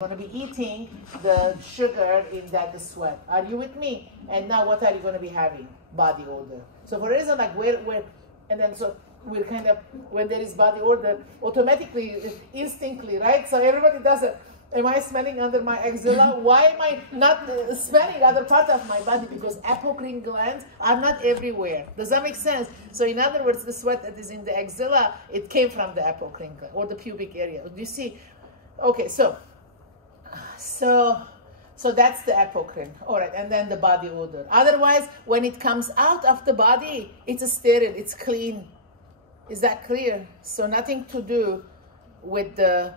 Going to be eating the sugar in that sweat. Are you with me? And now what are you going to be having? Body odor. So for a reason like and then so we're kind of, when there is body odor, automatically, instinctively, right? So everybody does it. Am I smelling under my axilla? Why am I not smelling other part of my body? Because apocrine glands are not everywhere. Does that make sense? So in other words, the sweat that is in the axilla, it came from the apocrine gland or the pubic area. Do you see? Okay, so that's the apocrine. All right, and then the body odor. Otherwise, when it comes out of the body, it's sterile, it's clean. Is that clear? So nothing to do with the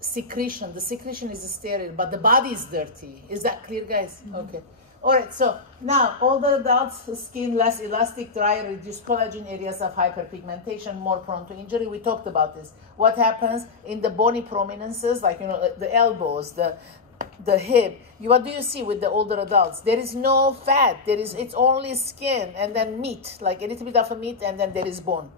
secretion. The secretion is sterile, but the body is dirty. Is that clear, guys? Mm-hmm. Okay. All right, so now older adults, skin less elastic, drier, reduced collagen, areas of hyperpigmentation, more prone to injury. We talked about this. What happens in the bony prominences, like, you know, the elbows, the hip? What do you see with the older adults? There is no fat. It's only skin and then meat, like a little bit of a meat, and then there is bone.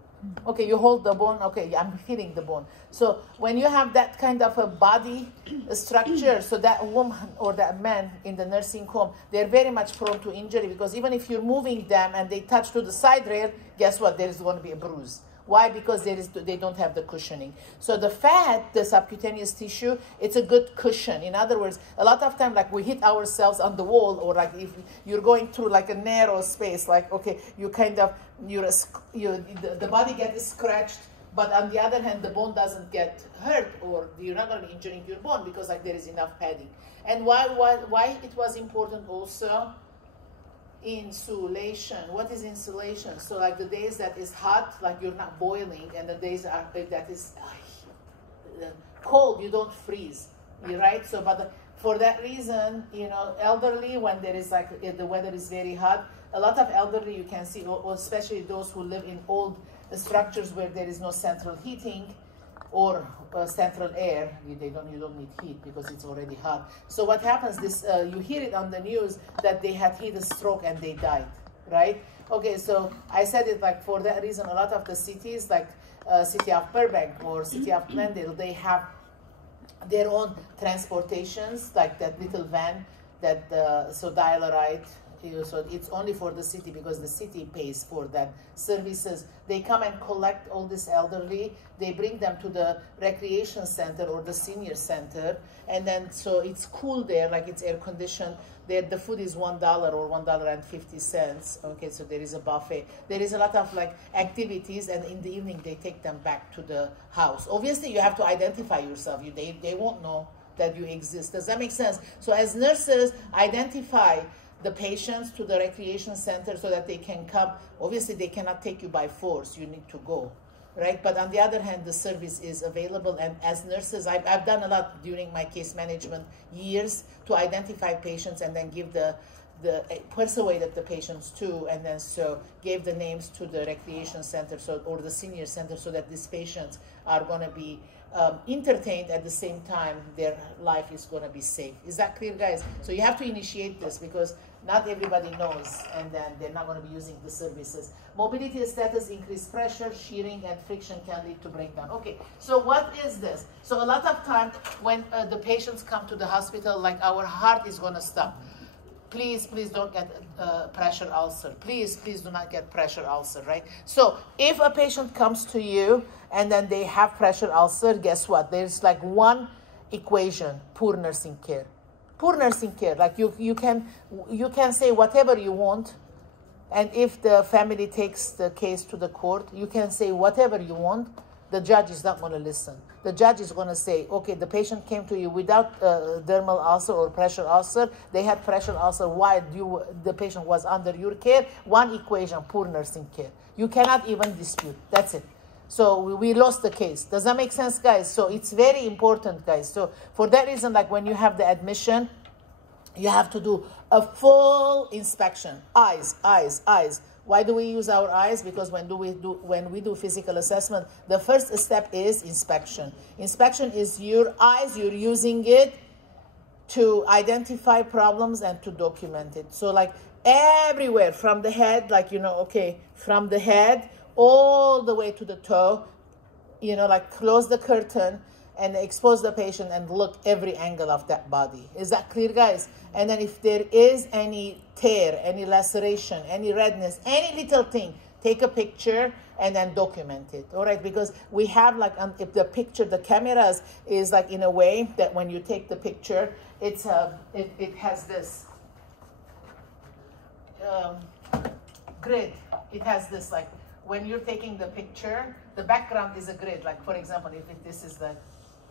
Okay, you hold the bone. Okay, I'm feeling the bone. So when you have that kind of a body structure, so that woman or that man in the nursing home, they're very much prone to injury, because even if you're moving them and they touch to the side rail, guess what? There is going to be a bruise. Why? Because they don't have the cushioning. So the fat, the subcutaneous tissue, it's a good cushion. In other words, a lot of time, like, we hit ourselves on the wall, or like if you're going through like a narrow space, like, okay, you kind of, the body gets scratched, but on the other hand, the bone doesn't get hurt, or you're not going to be injuring your bone because like there is enough padding. And why it was important also? Insulation. What is insulation? So like the days that is hot, like you're not boiling, and the days that is cold, you don't freeze, right? So but for that reason, you know, elderly, when there is like the weather is very hot, a lot of elderly you can see, or especially those who live in old structures where there is no central heating or central air, you don't need heat because it's already hot. So what happens, you hear it on the news that they had a stroke and they died, right? Okay, so I said it like for that reason, a lot of the cities, like city of Burbank or city of Glendale, they have their own transportations, like that little van that so dial-a-ride. So it's only for the city, because the city pays for that services. They come and collect all this elderly. They bring them to the recreation center or the senior center, and then so it's cool there, like it's air conditioned. There the food is $1 or $1.50. Okay, so there is a buffet. There is a lot of like activities, and in the evening they take them back to the house. Obviously, you have to identify yourself. They won't know that you exist. Does that make sense? So as nurses, identify the patients to the recreation center so that they can come. Obviously, they cannot take you by force. You need to go, right? But on the other hand, the service is available. And as nurses, I've done a lot during my case management years to identify patients and then give persuaded the patients to, and then so gave the names to the recreation center or the senior center, so that these patients are going to be entertained at the same time their life is going to be safe. Is that clear, guys? So you have to initiate this, because not everybody knows, and then they're not going to be using the services. Mobility status, increased pressure, shearing, and friction can lead to breakdown. Okay, so what is this? So a lot of time when the patients come to the hospital, like our heart is going to stop. Please don't get pressure ulcer. Please do not get pressure ulcer, right? So if a patient comes to you and then they have pressure ulcer, guess what? There's like one equation: poor nursing care. Poor nursing care. Like you can say whatever you want, and if the family takes the case to the court, you can say whatever you want. The judge is not going to listen. The judge is going to say, okay, the patient came to you without dermal ulcer or pressure ulcer. They had pressure ulcer while the patient was under your care. One equation: poor nursing care. You cannot even dispute. That's it. So we lost the case. Does that make sense, guys? So it's very important, guys. So for that reason, like when you have the admission, you have to do a full inspection. Eyes. Why do we use our eyes? Because when we do physical assessment, the first step is inspection. Inspection is your eyes. You're using it to identify problems and to document it. So like everywhere from the head, like, you know, okay, from the head all the way to the toe, you know, like close the curtain and expose the patient and look every angle of that body. Is that clear, guys? And then if there is any tear, any laceration, any redness, any little thing, take a picture and then document it, all right? Because we have like, if the picture, the cameras is like in a way that when you take the picture, it's it has this grid. It has this, like, when you're taking the picture, the background is a grid. Like, for example, if this is the,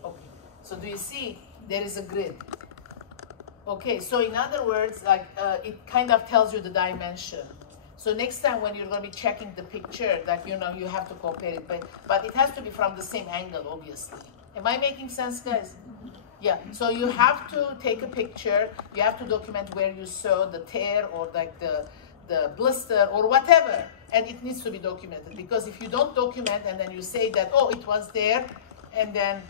okay. So do you see, there is a grid. Okay, so in other words, like, it kind of tells you the dimension. So next time when you're going to be checking the picture, that you know, you have to compare it, but it has to be from the same angle, obviously. Am I making sense, guys? Yeah, so you have to take a picture, you have to document where you saw the tear or like the blister or whatever, and it needs to be documented, because if you don't document and then you say that, oh, it was there, and then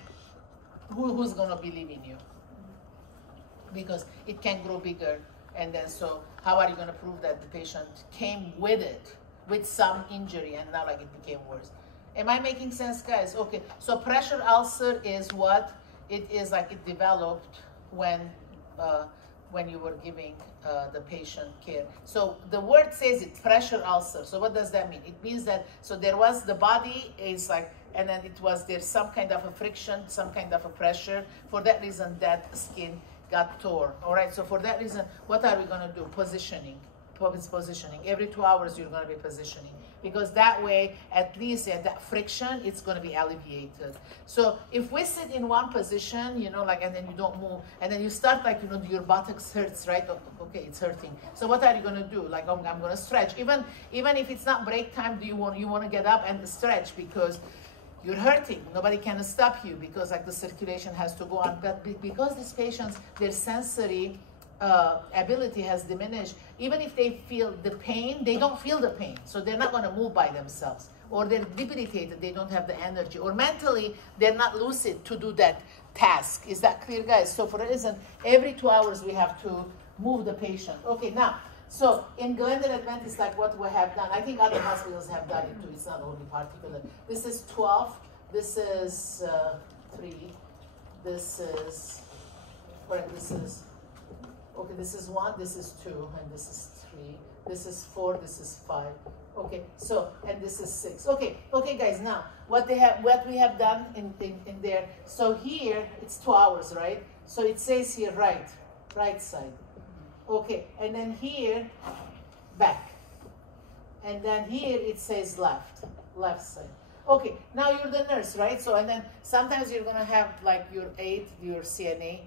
who's going to believe in you? Because it can grow bigger, and then so how are you going to prove that the patient came with it, with some injury, and now like it became worse? Am I making sense, guys? Okay, so pressure ulcer is what? It is like it developed when you were giving the patient care. So the word says it, pressure ulcer. So what does that mean? It means that, so there was, the body is like, and then there's some kind of a friction, some kind of a pressure. For that reason, that skin got torn. All right, so for that reason, what are we going to do? Positioning. Positioning. Every 2 hours, you're going to be positioning. Because that way, at least that friction, it's going to be alleviated. So if we sit in one position, you know, like, and then you don't move, and then you start like, you know, your buttocks hurts, right? Okay, it's hurting. So what are you going to do? Like, I'm going to stretch. Even if it's not break time, you want to get up and stretch, because you're hurting. Nobody can stop you, because like the circulation has to go on. But because these patients, their sensory ability has diminished, even if they feel the pain, they don't feel the pain. So they're not going to move by themselves. Or they're debilitated, they don't have the energy. Or mentally, they're not lucid to do that task. Is that clear, guys? So for instance, every 2 hours we have to move the patient. Okay, now, so in Glendale Adventist, like what we have done, I think other hospitals have done it too. It's not only particular. This is 12. This is 3. This is, this is, okay, this is 1, this is 2, and this is 3. This is 4, this is 5. Okay, so, and this is 6. Okay, guys, now, what we have done in there, so here, it's 2 hours, right? So it says here, right side. Okay, and then here, back. And then here, it says left side. Okay, now you're the nurse, right? So, and then sometimes you're gonna have like your aide, your CNA,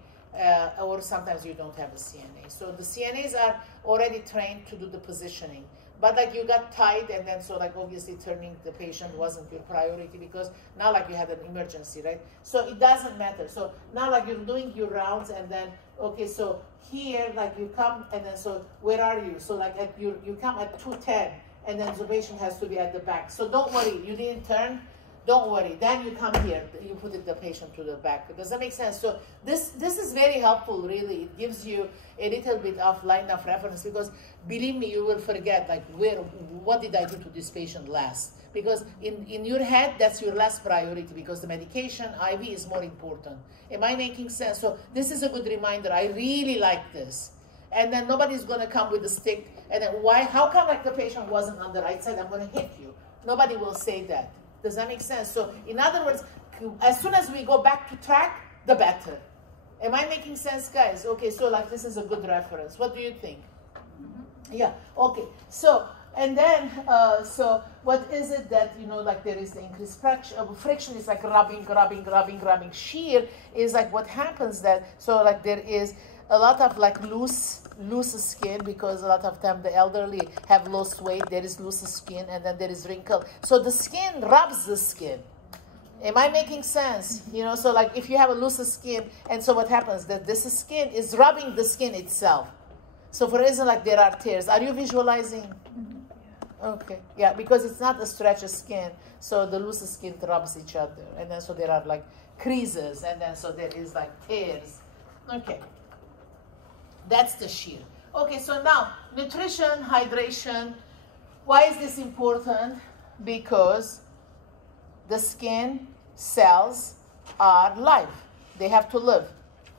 or sometimes you don't have a CNA. So the CNAs are already trained to do the positioning. But like you got tied, and then so like obviously turning the patient wasn't your priority, because now like you had an emergency, right? So it doesn't matter. So now like you're doing your rounds, and then, okay, so here like you come, and then so where are you? So like you come at 2:10, and then the patient has to be at the back. So don't worry, you didn't turn. Don't worry. Then you come here, you put the patient to the back. Does that make sense? So this is very helpful, really. It gives you a little bit of line of reference, because believe me, you will forget, like, what did I do to this patient last? Because in your head, that's your last priority, because the medication, IV, is more important. Am I making sense? So this is a good reminder. I really like this. And then nobody's going to come with a stick. And then how come like the patient wasn't on the right side? I'm going to hit you. Nobody will say that. Does that make sense? So in other words, as soon as we go back to track, the better. Am I making sense, guys? Okay, so like this is a good reference. What do you think? Mm-hmm. Yeah, okay. So, and then, so what is it that, you know, like there is the increased friction is like rubbing. Shear is like what happens that, so like there is a lot of like loose skin, because a lot of time the elderly have lost weight. There is loose skin, and then there is wrinkle. So the skin rubs the skin. Am I making sense? You know, so like if you have a loose skin, and so what happens, that this skin is rubbing the skin itself. So for instance, like there are tears. Are you visualizing? Okay, yeah, because it's not a stretched skin, so the loose skin rubs each other, and then so there are like creases, and then so there is like tears. Okay. That's the shear. Okay, so now, nutrition, hydration. Why is this important? Because the skin cells are live. They have to live,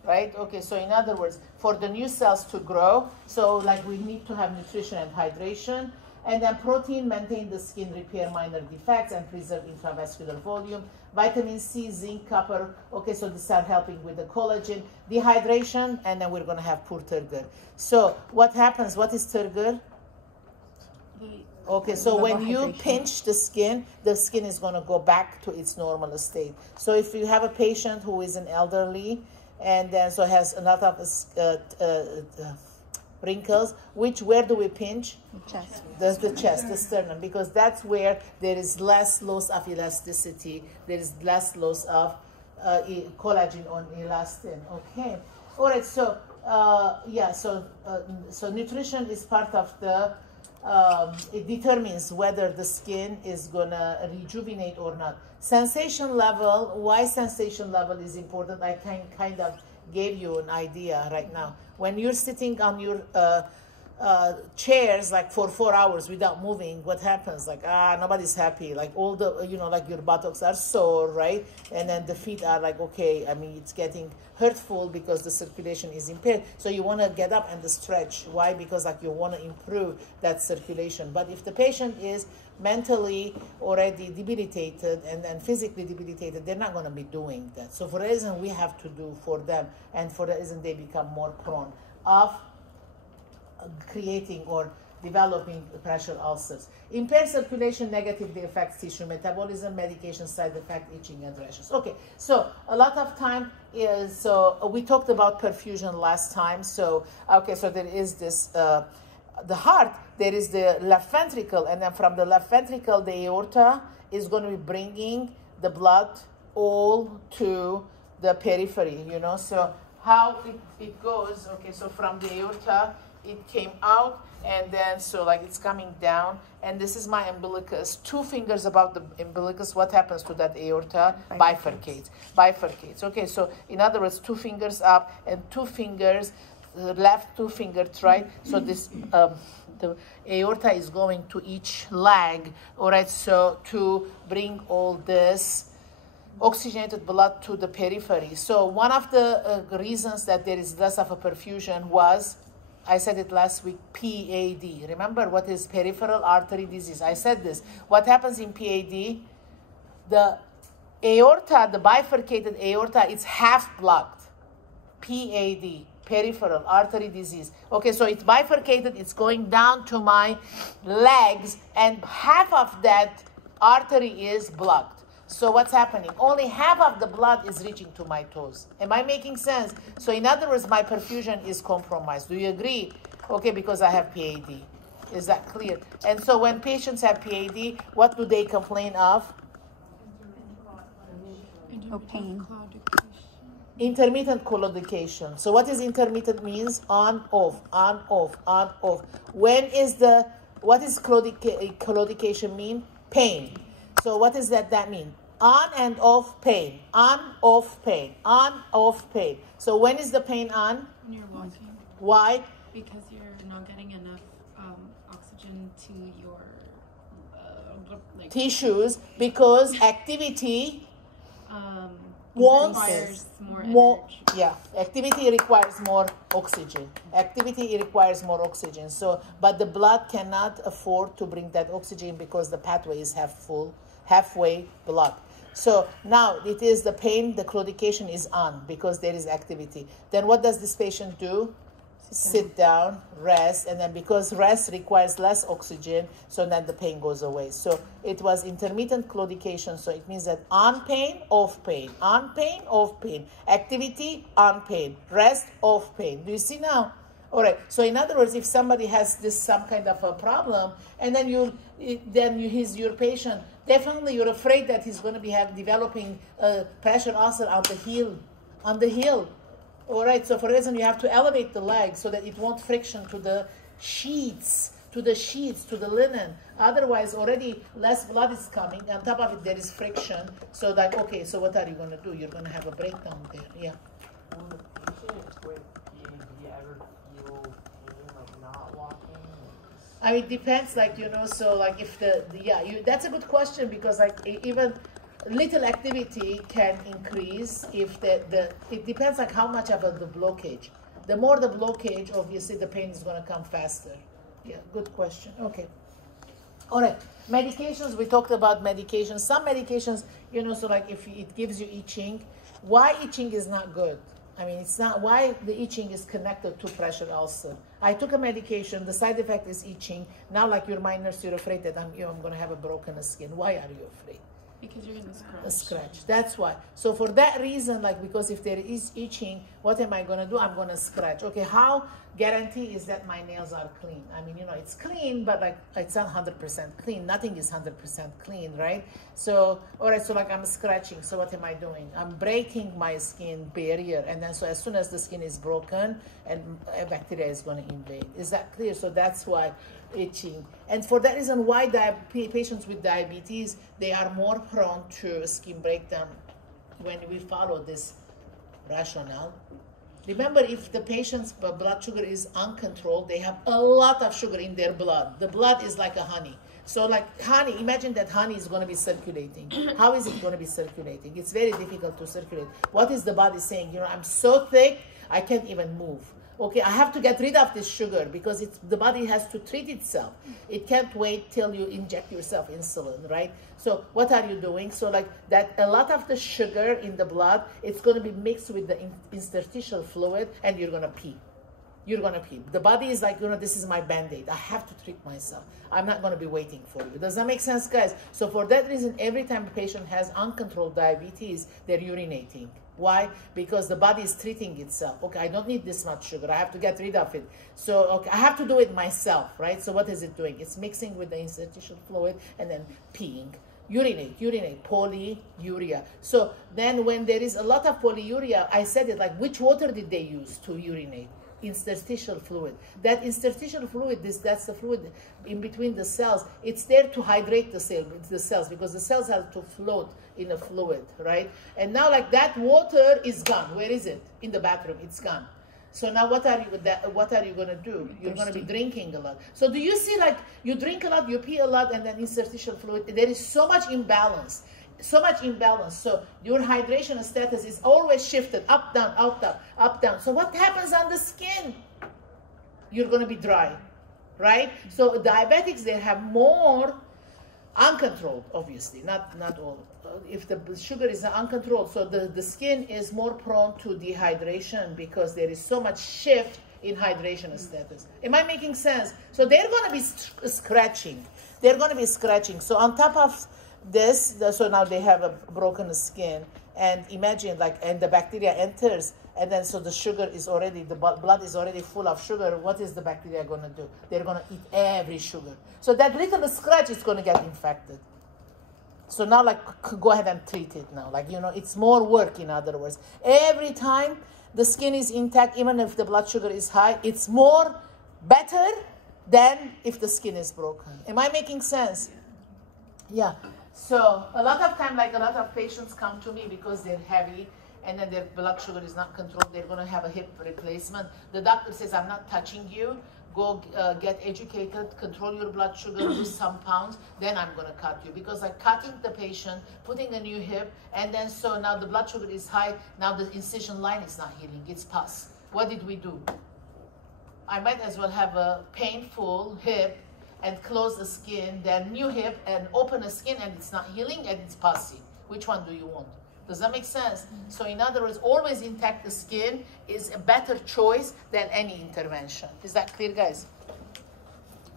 right? Okay, so in other words, for the new cells to grow, so like we need to have nutrition and hydration, and then protein maintain the skin, repair minor defects, and preserve intravascular volume. Vitamin C, zinc, copper. Okay, so these are helping with the collagen, dehydration, and then we're going to have poor turgor. So what happens? What is turgor? Okay, so when you pinch the skin is going to go back to its normal state. So if you have a patient who is an elderly and then so has a lot of wrinkles, where do we pinch? The chest. The chest, the sternum, because that's where there is less loss of elasticity, there is less loss of collagen or elastin. Okay, all right. So so nutrition is part of the. It determines whether the skin is gonna rejuvenate or not. Sensation level. Why sensation level is important? I kind of gave you an idea right now. When you're sitting on your chairs like for 4 hours without moving, what happens? Like, nobody's happy. Like all the, like your buttocks are sore, right? And then the feet are like, okay, I mean, it's getting hurtful because the circulation is impaired. So you want to get up and stretch. Why? Because like you want to improve that circulation. But if the patient is mentally already debilitated and physically debilitated, they're not going to be doing that. So for the reason we have to do for them, and for the reason they become more prone of creating or developing pressure ulcers. Impaired circulation negatively affects tissue metabolism, medication side effect, itching and rashes. Okay, so a lot of time is, so we talked about perfusion last time. So, okay, so there is this, the heart, there is the left ventricle, and then from the left ventricle, the aorta is going to be bringing the blood all to the periphery, so how it goes, okay, so from the aorta, it came out, and then so like it's coming down, and this is my umbilicus. 2 fingers above the umbilicus, what happens to that aorta? Bifurcates. Okay, so in other words, 2 fingers up and 2 fingers left, 2 fingers right. So this the aorta is going to each leg, all right, so to bring all this oxygenated blood to the periphery. So one of the reasons that there is less of a perfusion was, I said it last week, PAD. Remember what is peripheral artery disease? I said this. What happens in PAD? The aorta, the bifurcated aorta, it's half blocked. PAD, peripheral artery disease. Okay, so it's bifurcated, it's going down to my legs, and half of that artery is blocked. So what's happening? Only half of the blood is reaching to my toes. Am I making sense? So in other words, my perfusion is compromised. Do you agree? Okay, because I have PAD. Is that clear? And so when patients have PAD, what do they complain of? No pain. Intermittent claudication. So what is intermittent means? On, off, on, off, on, off. What is claudication mean? Pain. So what does that mean? On and off pain, on, off pain, on, off pain. So when is the pain on? When you're walking. Why? Because you're not getting enough oxygen to your tissues, because activity requires more energy. Yeah, activity requires more oxygen. Activity requires more oxygen. So, but the blood cannot afford to bring that oxygen because the pathway is halfway blocked. So now it is the pain, the claudication is on because there is activity. Then what does this patient do? Sit down, rest, and then because rest requires less oxygen, so then the pain goes away. So it was intermittent claudication, so it means that on pain, off pain, on pain, off pain, activity, on pain, rest, off pain. Do you see now? All right, so in other words, if somebody has some kind of a problem, and then he's your patient, definitely you're afraid that he's going to be developing a pressure ulcer on the heel. All right, so for reason you have to elevate the leg so that it won't friction to the sheets, to the linen. Otherwise, already less blood is coming. On top of it, there is friction. So that, okay, so what are you going to do? You're going to have a breakdown there, yeah. I mean, it depends, so if that's a good question, because even little activity can increase if it depends on how much of the blockage. The more the blockage, obviously the pain is going to come faster. Yeah, good question. Okay. All right. Medications, we talked about medications. Some medications, you know, so like if it gives you itching, why itching is not good? I mean, it's not why the itching is connected to pressure ulcer. I took a medication, the side effect is itching. Now, like your mind nurse, you're afraid that I'm going to have a broken skin. Why are you afraid? Because you're going to scratch. A scratch. That's why. So for that reason, like because if there is itching, what am I going to do? I'm going to scratch. Okay, how guarantee is that my nails are clean? I mean, you know, it's clean, but like it's not 100% clean. Nothing is 100% clean, right? So, all right, so like I'm scratching. So what am I doing? I'm breaking my skin barrier. And then so as soon as the skin is broken, and a bacteria is going to invade. Is that clear? So that's why itching. And for that reason, why patients with diabetes, they are more prone to skin breakdown when we follow this rationale. Remember, if the patient's blood sugar is uncontrolled, they have a lot of sugar in their blood. The blood is like a honey. So like honey, imagine that honey is going to be circulating. How is it going to be circulating? It's very difficult to circulate. What is the body saying? You know, I'm so thick, I can't even move. Okay, I have to get rid of this sugar because the body has to treat itself. It can't wait till you inject yourself insulin, right? So what are you doing? So like that, a lot of the sugar in the blood, it's going to be mixed with the interstitial fluid, and you're going to pee. You're going to pee. The body is like, you know, this is my Band-Aid. I have to treat myself. I'm not going to be waiting for you. Does that make sense, guys? So for that reason, every time a patient has uncontrolled diabetes, they're urinating. Why? Because the body is treating itself. Okay, I don't need this much sugar. I have to get rid of it. So, okay, I have to do it myself, right? So what is it doing? It's mixing with the interstitial fluid and then peeing. Urinate, polyuria. So then when there is a lot of polyuria, I said it like, which water did they use to urinate? Interstitial fluid. That interstitial fluid, that's the fluid in between the cells. It's there to hydrate the cells because the cells have to float in a fluid, right? And now like that water is gone. Where is it? In the bathroom. It's gone. So now what are you going to do? You're going to be drinking a lot. So do you see like you drink a lot, you pee a lot, and then interstitial fluid, there is so much imbalance. So your hydration status is always shifted up, down, up, down. So what happens on the skin? You're going to be dry, right? So diabetics, they have more uncontrolled, obviously, not all. If the sugar is uncontrolled, so the skin is more prone to dehydration because there is so much shift in hydration status. Am I making sense? So they're going to be scratching. So on top of this, so now they have a broken skin, and imagine like, and the bacteria enters, and then so the sugar is already, the blood is already full of sugar. What is the bacteria going to do? They're going to eat every sugar. So that little scratch is going to get infected. So now like, go ahead and treat it now. Like, you know, it's more work, in other words. Every time the skin is intact, even if the blood sugar is high, it's more better than if the skin is broken. Am I making sense? Yeah. So a lot of time, like a lot of patients come to me because they're heavy and then their blood sugar is not controlled. They're going to have a hip replacement. The doctor says, I'm not touching you. Go get educated, control your blood sugar, lose some pounds, then I'm going to cut you. Because like cutting the patient, putting a new hip, and then so now the blood sugar is high, now the incision line is not healing, it's pus. What did we do? I might as well have a painful hip and close the skin, then new hip and open the skin and it's not healing and it's pussy. Which one do you want? Does that make sense? So in other words, always intact the skin is a better choice than any intervention. Is that clear, guys?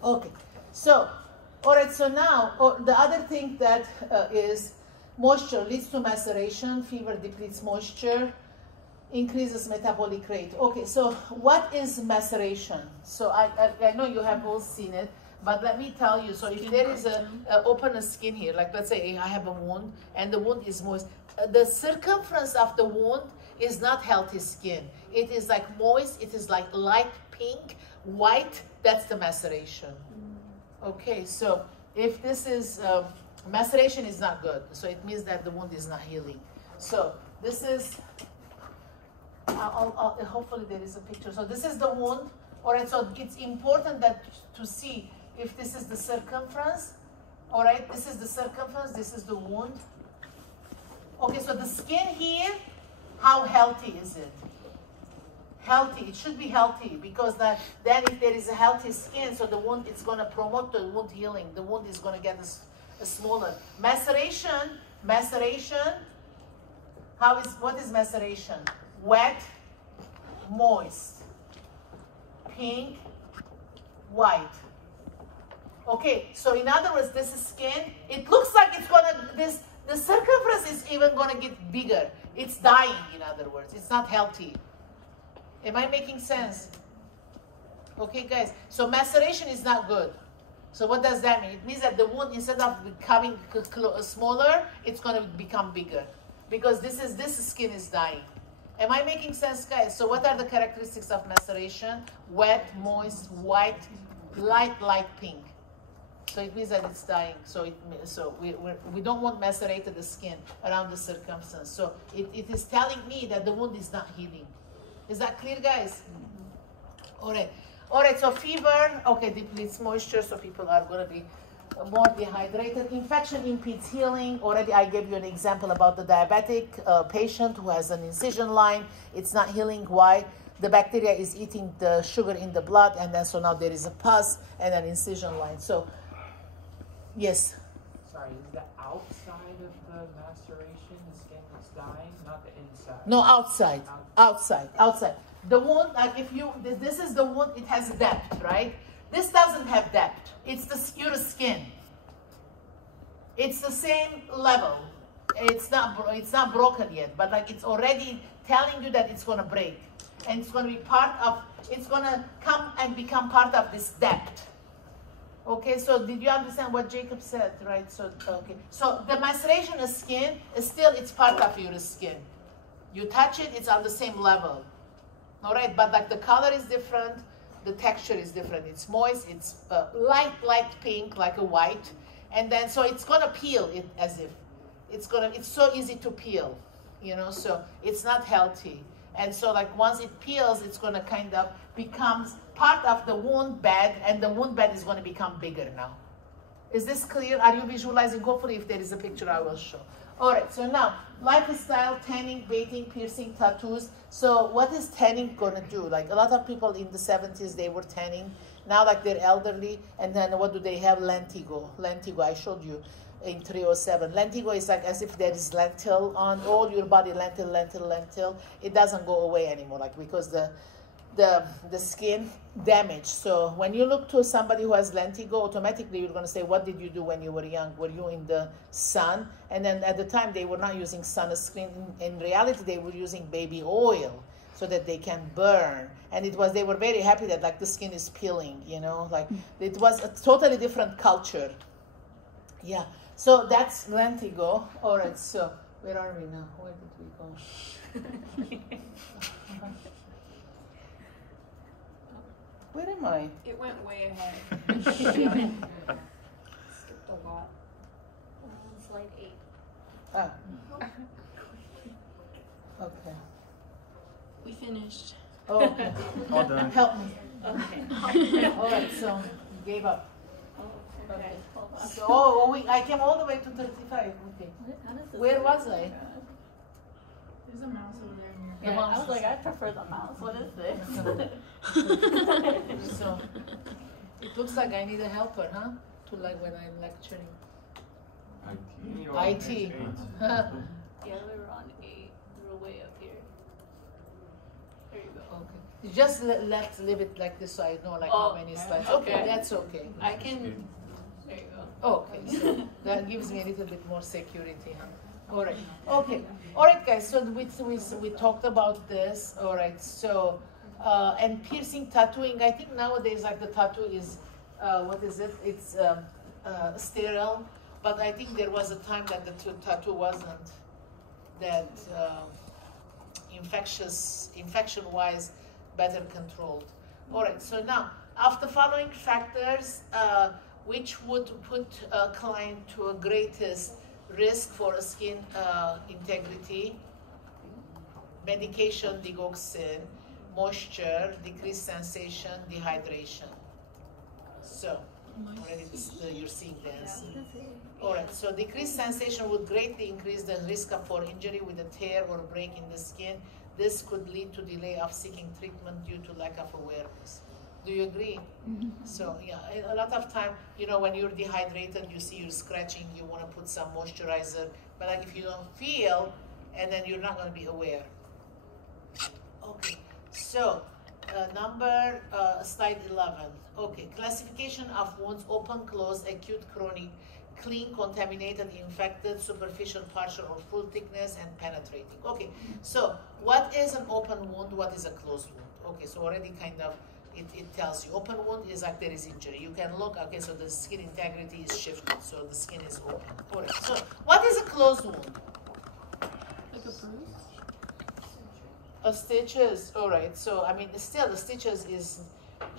Okay. So, all right, so now the other thing that is moisture leads to maceration, fever depletes moisture, increases metabolic rate. Okay, so what is maceration? So I know you have all seen it, but let me tell you, so if there is a open skin here, like let's say I have a wound and the wound is moist, the circumference of the wound is not healthy skin. It is like moist, it is like light pink, white, that's the maceration. Okay, so if this is, maceration is not good, so it means that the wound is not healing. So this is, hopefully there is a picture. So this is the wound, all right, so it's important that to see if this is the circumference, all right, this is the circumference, this is the wound. Okay, so the skin here, how healthy is it? Healthy, it should be healthy, because then if there is a healthy skin, so the wound, it's going to promote the wound healing. The wound is going to get a smaller. Maceration, what is maceration? Wet, moist, pink, white. Okay, so in other words, this skin, it looks like it's gonna, the circumference is even gonna get bigger. It's dying, in other words. It's not healthy. Am I making sense? Okay, guys, so maceration is not good. So what does that mean? It means that the wound, instead of becoming smaller, it's gonna become bigger. Because this skin is dying. Am I making sense, guys? So what are the characteristics of maceration? Wet, moist, white, light pink. So it means that it's dying. So we don't want macerated skin around the circumference. So it is telling me that the wound is not healing. Is that clear, guys? All right, so fever, okay, depletes moisture, so people are going to be more dehydrated. Infection impedes healing. Already I gave you an example about the diabetic patient who has an incision line. It's not healing. Why? The bacteria is eating the sugar in the blood, and then so now there is a pus and an incision line. So, yes? Sorry, is the outside of the maceration, the skin that's dying, not the inside? No, outside. The wound, like if you, this is the wound, it has depth, right? This doesn't have depth. It's your skin. It's the same level. It's not broken yet, but like it's already telling you that it's going to break. And it's going to be it's going to come and become part of this depth. Okay, so did you understand what Jacob said, right? So, okay. So the maceration of skin is still, it's part of your skin. You touch it, it's on the same level. All right, but like the color is different, the texture is different. It's moist, it's light pink, like a white. And then, so it's gonna peel it as if. It's so easy to peel, you know, so it's not healthy. And so like once it peels, it's gonna kind of becomes part of the wound bed, and the wound bed is gonna become bigger now. Is this clear? Are you visualizing? Hopefully if there is a picture, I will show. All right, so now, lifestyle, tanning, baiting, piercing, tattoos. So what is tanning gonna do? Like a lot of people in the 70s, they were tanning. Now like they're elderly, and then what do they have? Lentigo. Lentigo, I showed you in 307. Lentigo is like as if there is lentil on all your body, lentil. It doesn't go away anymore, like because the skin damage. So when you look to somebody who has lentigo, automatically you're going to say, what did you do when you were young? Were you in the sun? And then at the time they were not using sunscreen. In reality, they were using baby oil so that they can burn. And they were very happy that like the skin is peeling, you know, like it was a totally different culture. Yeah. So that's lentigo. All right. So where are we now? Where did we go? Where am I? It went way ahead. Skipped a lot. Slide 8. Ah. Okay. We finished. Oh, okay. All done. Help me. Okay. All right, so you gave up. Okay. Hold on. So I came all the way to 35. Okay. How does this Where work? was I? There's a mouse over there. Yeah, I was like, I prefer the mouse. What is this? So it looks like I need a helper, huh? To like when I'm lecturing. IT. Yeah, we were on 8. We were way up here. There you go. Okay. Just let's leave it like this so I know like how many slides. Okay, okay. that's okay. I can. There you go. Okay, so that gives me a little bit more security, huh? All right. Okay. All right, guys. So we talked about this. All right. So and piercing, tattooing. I think nowadays like the tattoo is what is it? It's sterile. But I think there was a time that the tattoo wasn't that infection-wise better controlled. All right. So now, after following factors, which would put a client to a greatest risk for skin integrity: medication, digoxin, moisture, decreased sensation, dehydration. So Already you're seeing this. Alright, so decreased sensation would greatly increase the risk for injury with a tear or break in the skin. This could lead to delay of seeking treatment due to lack of awareness. Do you agree? So yeah, a lot of time, you know, when you're dehydrated, you see you're scratching, you want to put some moisturizer, but like if you don't feel, and then you're not going to be aware. Okay, so slide 11. Okay, classification of wounds: open, closed, acute, chronic, clean, contaminated, infected, superficial, partial, or full thickness, and penetrating. Okay, so what is an open wound? What is a closed wound? Okay, so already kind of it tells you. Open wound is like there is injury. You can look, okay, so the skin integrity is shifted, so the skin is open. All right, so what is a closed wound? Like a bruise? Stitches, all right. So I mean, still the stitches is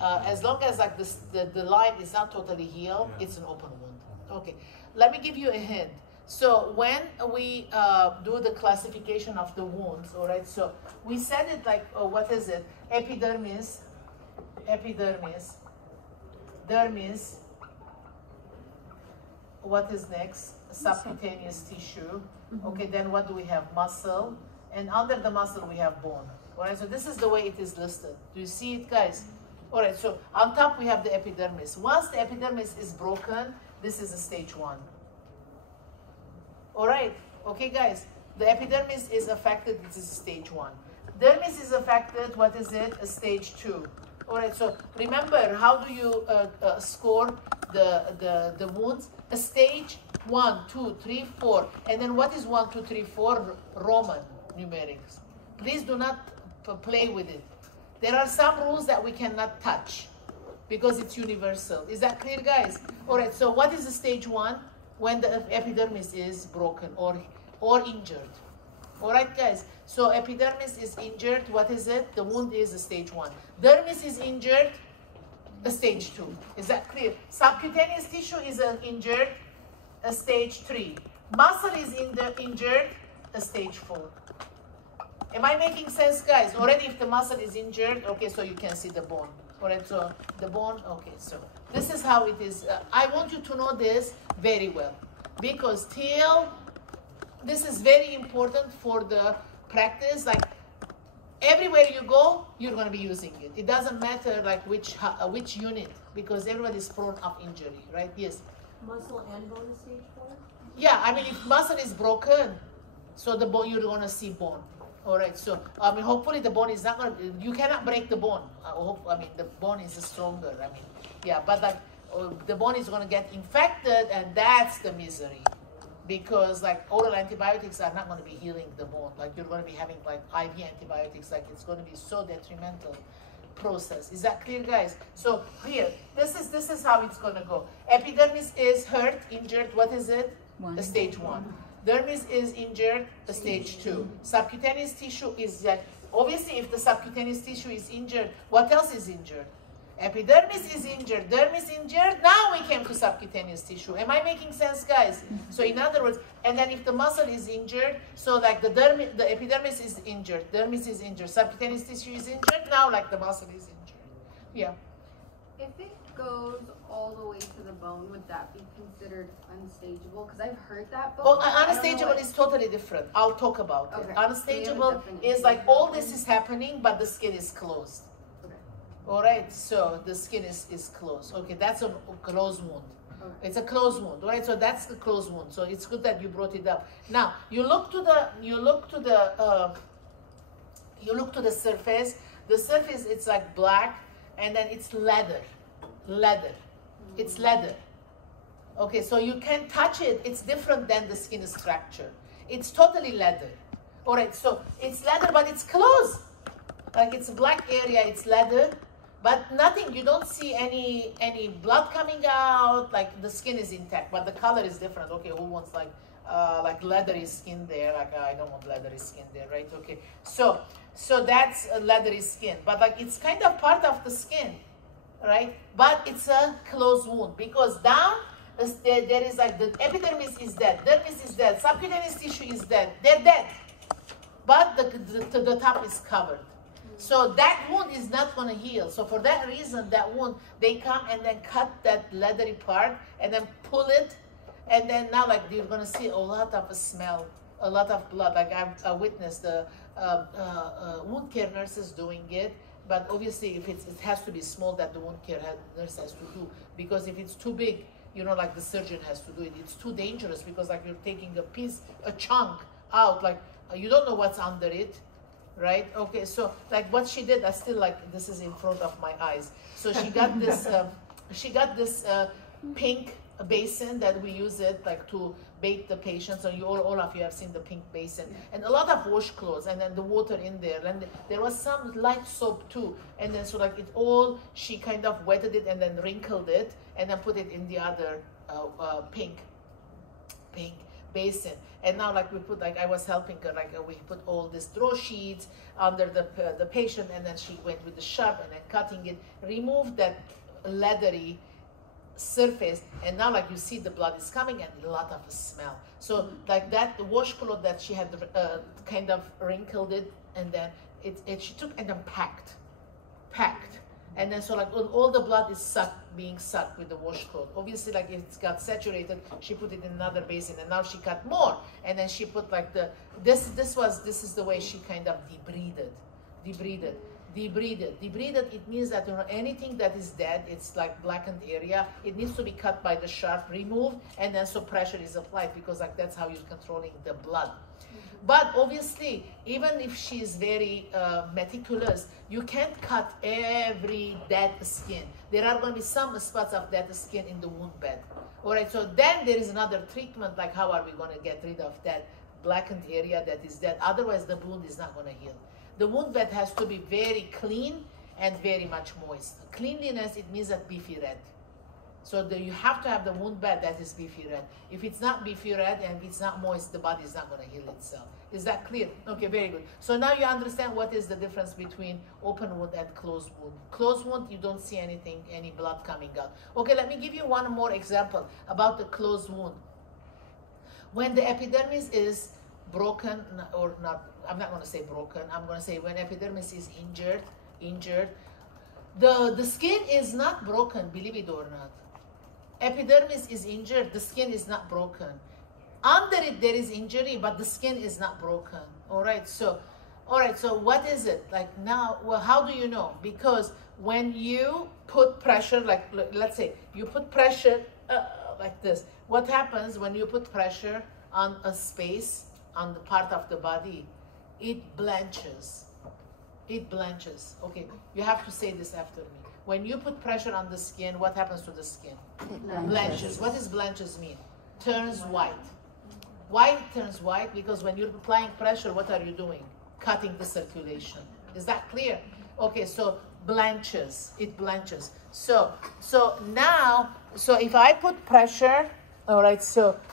as long as like the line is not totally healed, it's an open wound. Okay, let me give you a hint. So when we do the classification of the wounds, all right. So we said it like, what is it? Epidermis, dermis. What is next? Subcutaneous tissue. Okay, then what do we have? Muscle. And under the muscle we have bone. All right, so this is the way it is listed. Do you see it, guys? All right, so on top we have the epidermis. Once the epidermis is broken, this is a stage 1. All right, okay, guys. The epidermis is affected, this is stage 1. Dermis is affected, what is it? A stage 2. All right, so remember, how do you score the wounds? A stage 1, 2, 3, 4. And then what is 1, 2, 3, 4? Roman numerics. Please do not play with it. There are some rules that we cannot touch because it's universal. Is that clear, guys? All right, so what is the stage 1? When the epidermis is broken or injured. All right, guys. So epidermis is injured. What is it? The wound is a stage 1. Dermis is injured, a stage 2. Is that clear? Subcutaneous tissue is injured, a stage 3. Muscle is injured, a stage 4. Am I making sense, guys? Already if the muscle is injured, okay, so you can see the bone. All right, so the bone, okay, so this is how it is. I want you to know this very well because this is very important for the practice. Like everywhere you go, you're going to be using it. It doesn't matter like which unit because everybody is prone of injury, right? Yes. Muscle and bone is stage 4? Yeah, I mean if muscle is broken, so the bone, you're going to see bone. All right, so I mean, hopefully the bone is not going to, you cannot break the bone. I mean, the bone is stronger. I mean, yeah, but like the bone is going to get infected and that's the misery because like oral antibiotics are not going to be healing the bone. Like you're going to be having like IV antibiotics, like it's going to be so detrimental process. Is that clear, guys? So here, this is how it's going to go. Epidermis is hurt, injured. What is it? The stage 1. Dermis is injured, a stage 2. Subcutaneous tissue is like, obviously if the subcutaneous tissue is injured, what else is injured? Epidermis is injured, dermis injured, now we came to subcutaneous tissue. Am I making sense, guys? So in other words, and then if the muscle is injured, so like the epidermis is injured, dermis is injured, subcutaneous tissue is injured, now like the muscle is injured. Yeah. If it goes all the way to the bone, would that be considered unstageable? Because I've heard that before. Well, unstageable is totally different. I'll talk about it. Unstageable is like all this is happening, but the skin is closed. Okay. All right, so the skin is closed. Okay, that's a closed wound. Okay. It's a closed wound, right? So that's the closed wound. So it's good that you brought it up. Now you look to the surface. The surface, it's like black, and then it's leather. It's leather. Okay, so you can touch it. It's different than the skin structure. It's totally leather. All right, so it's leather, but it's closed. Like it's a black area, it's leather, but nothing. You don't see any blood coming out. Like the skin is intact, but the color is different. Okay, who wants like leathery skin there? Like I don't want leathery skin there, right? Okay, so that's a leathery skin, but like it's kind of part of the skin, right? But it's a closed wound because down there is like the epidermis is dead, dermis is dead, subcutaneous tissue is dead. They're dead, but the top is covered. So that wound is not going to heal. So for that reason, that wound, they come and then cut that leathery part and then pull it. And then now, like, you're going to see a lot of smell, a lot of blood. Like, I've witnessed the wound care nurses doing it. But obviously, if it has to be small, that the wound care nurse has to do. Because if it's too big, you know, like the surgeon has to do it. It's too dangerous because, like, you're taking a chunk out. Like, you don't know what's under it. Right? Okay, so like what she did, I still like, this is in front of my eyes. So she got this, pink basin that we use it like to bathe the patients. And all of you have seen the pink basin, and a lot of washcloths, and then the water in there, and there was some light soap too. And then so like she kind of wetted it and then wrinkled it and then put it in the other pink basin. And now, like, we put, like, I was helping her, like, we put all these draw sheets under the patient, and then she went with the sharp and then cutting it, removed that leathery surface, and now, like, you see the blood is coming and a lot of smell. So, like, that washcloth that she had kind of wrinkled it, and then she took and then packed. And then so like all the blood is being sucked with the washcloth. Obviously, like it's got saturated, she put it in another basin, and now she cut more. And then she put like this is the way she kind of debrided. It means that, you know, anything that is dead, it's like blackened area, it needs to be cut by the sharp, removed, and then so pressure is applied, because like that's how you're controlling the blood. But obviously, even if she's very meticulous, you can't cut every dead skin. There are going to be some spots of dead skin in the wound bed. All right, so then there is another treatment, like how are we going to get rid of that blackened area that is dead? Otherwise, the wound is not going to heal. The wound bed has to be very clean and very much moist. Cleanliness, it means that beefy red. So you have to have the wound bed that is beefy red. If it's not beefy red and if it's not moist, the body is not going to heal itself. Is that clear? Okay, very good. So now you understand what is the difference between open wound and closed wound. Closed wound, you don't see anything, any blood coming out. Okay, let me give you one more example about the closed wound. When the epidermis is broken, or not, I'm not going to say broken, I'm going to say when epidermis is injured, the skin is not broken, believe it or not. Epidermis is injured, the skin is not broken. Under it there is injury, but the skin is not broken. All right, so what is it? Like now, well, how do you know? Because when you put pressure, like let's say you put pressure like this, what happens when you put pressure on a space, on the part of the body? It blanches. It blanches. Okay, you have to say this after me. When you put pressure on the skin, what happens to the skin? Blanches. What does blanches mean? Turns white. Why it turns white? Because when you're applying pressure, what are you doing? Cutting the circulation. Is that clear? Okay, so blanches. It blanches. So now, if I put pressure, all right,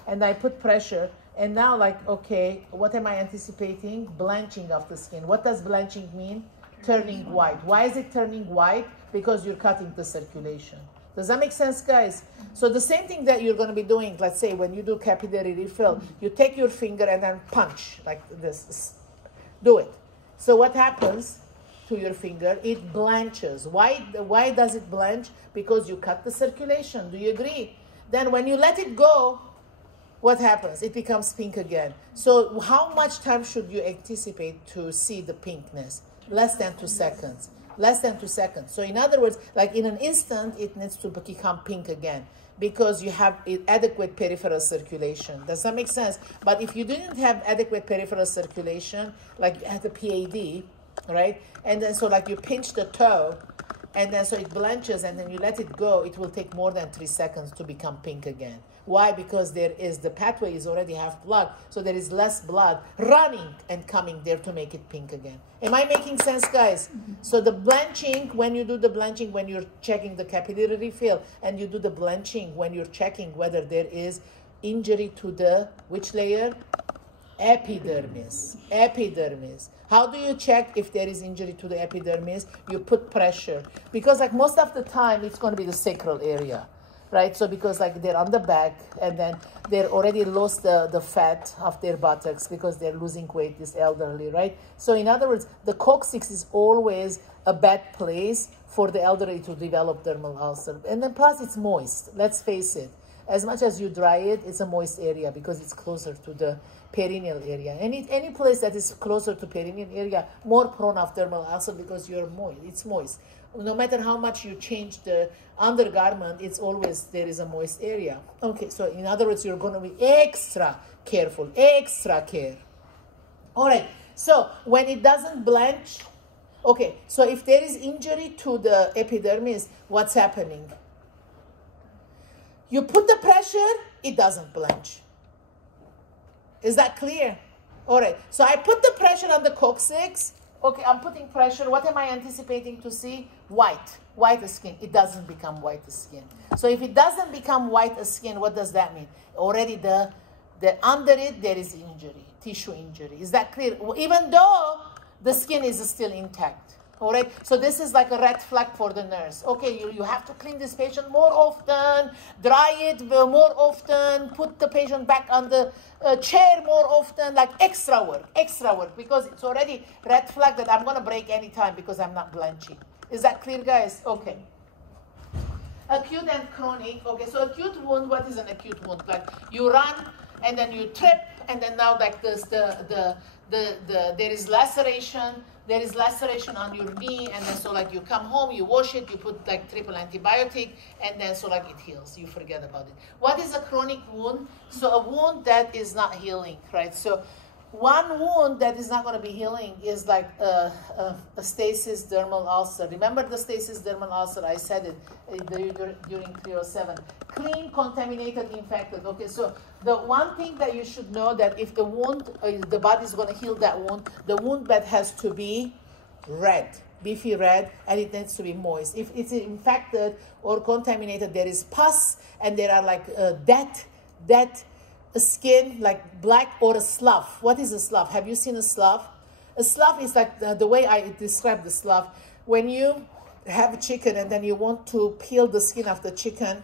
and I put pressure, and now like, okay, what am I anticipating? Blanching of the skin. What does blanching mean? Turning white. Why is it turning white? Because you're cutting the circulation. Does that make sense, guys? So the same thing that you're going to be doing, let's say when you do capillary refill, you take your finger and then punch like this. Do it. So what happens to your finger? It blanches. Why does it blanch? Because you cut the circulation. Do you agree? Then when you let it go, what happens? It becomes pink again. So how much time should you anticipate to see the pinkness? Less than 2 seconds. Less than 2 seconds. So in other words, like in an instant, it needs to become pink again because you have adequate peripheral circulation. Does that make sense? But if you didn't have adequate peripheral circulation, like you had the PAD, right? And then so like you pinch the toe, and then so it blanches, and then you let it go, it will take more than 3 seconds to become pink again. Why? Because the pathway is already half blocked, so there is less blood running and coming there to make it pink again. Am I making sense, guys? So the blanching, when you do the blanching, when you're checking the capillary refill, and you do the blanching when you're checking whether there is injury to the, which layer? Epidermis. Epidermis. How do you check if there is injury to the epidermis? You put pressure. Because like most of the time, it's going to be the sacral area. right? So because like they're on the back and then they're already lost the fat of their buttocks because they're losing weight, this elderly, right? So in other words, the coccyx is always a bad place for the elderly to develop dermal ulcer. And then plus it's moist, let's face it. As much as you dry it, it's a moist area because it's closer to the perineal area. Any place that is closer to perineal area, more prone of dermal ulcer because you're moist, it's moist. No matter how much you change the undergarment, it's always, there is a moist area. Okay, so in other words, you're going to be extra careful, extra care. All right, so when it doesn't blanch, okay, so if there is injury to the epidermis, what's happening? You put the pressure, it doesn't blanch. Is that clear? All right, so I put the pressure on the coccyx. Okay, I'm putting pressure. What am I anticipating to see? White skin. It doesn't become white skin. So if it doesn't become white skin, what does that mean? Already the under it, there is injury, tissue injury. Is that clear? Even though the skin is still intact. All right, so this is like a red flag for the nurse. Okay, you have to clean this patient more often, dry it more often, put the patient back on the chair more often, like extra work, because it's already red flag that I'm going to break any time because I'm not blanching. Is that clear, guys? Okay. Acute and chronic. Okay, so acute wound, what is an acute wound? Like you run and then you trip and then now like this, there is laceration. There is laceration on your knee, and then so like you come home, you wash it, you put like triple antibiotic, and then so like it heals. You forget about it. What is a chronic wound? So a wound that is not healing, right? So one wound that is not going to be healing is like a stasis dermal ulcer. Remember the stasis dermal ulcer? I said it during 307. Clean, contaminated, infected. Okay, so the one thing that you should know that if the wound, the body is going to heal that wound, the wound bed has to be red, beefy red, and it needs to be moist. If it's infected or contaminated, there is pus, and there are like dead skin, like black, or a slough. What is a slough? Have you seen a slough? A slough is like the way I describe the slough. When you have a chicken and then you want to peel the skin of the chicken,